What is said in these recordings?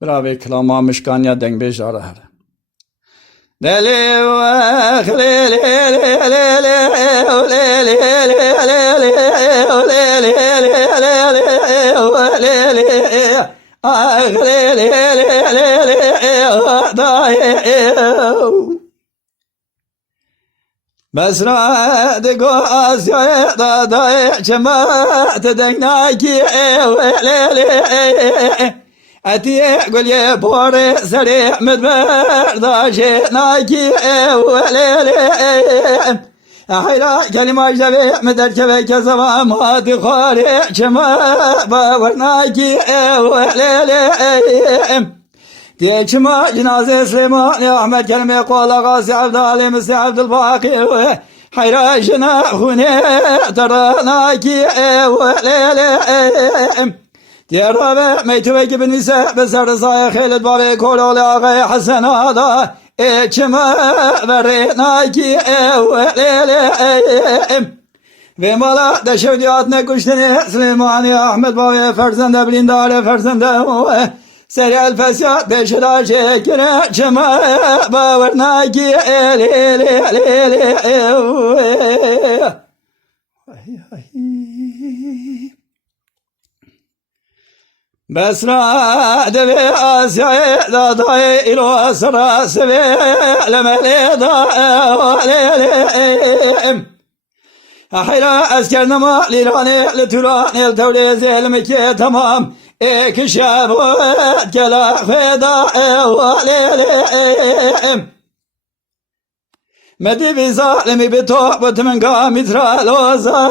Bravi klama mishkanya deng bejara her. Mesra de go asya da da çema te dengna ki atiye gölye bore sare medber da je na ki hayra kelime jave meder keve kezava madi khare çema bavarna ki Diyecima cenaze Süleyman Ahmet kelime kola gazi Abdali Müsli Abdülbaki hayra jena hune tarana ki diğer ve meytüve gibi nise beser rızaya Khalid Babi kololi ağay Hasan Ada içime verina ki ve mala deşevdiyat ne kuşteni Süleymani Ahmet Babi ferzende bilindare ferzende Serial fesat beşler çekire çema bavarna ki Besra devi Asya'ya da da ilo sıra sevi lemeli da hayra askerine ma lirani litulani tevlizi elmiki tamam ekşabut kela feda medi bi zalimi bi tohbut min gamitra loza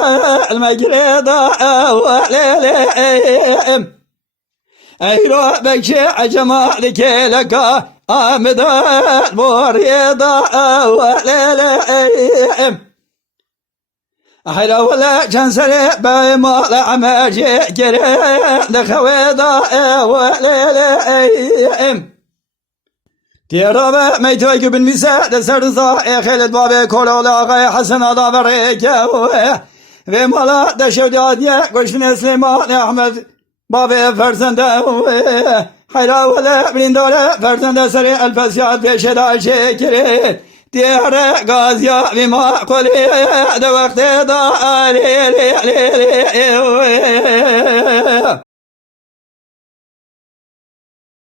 elmegreda eyro bekşi acemali keleka amedal boriyeda hayra vela cansere beymal amerci gere lekhaveda diğer ve meytve gibi mise de serza Khalid Babi kololi ağay Hasan Ada vereke ve mala de şevdiyadiye koşun Süleyman Ahmet Babi ferzende hayra vela bilindare ferzende seri el fesiyat beşeda şekeri diğer gaziya ve makuli de vakti da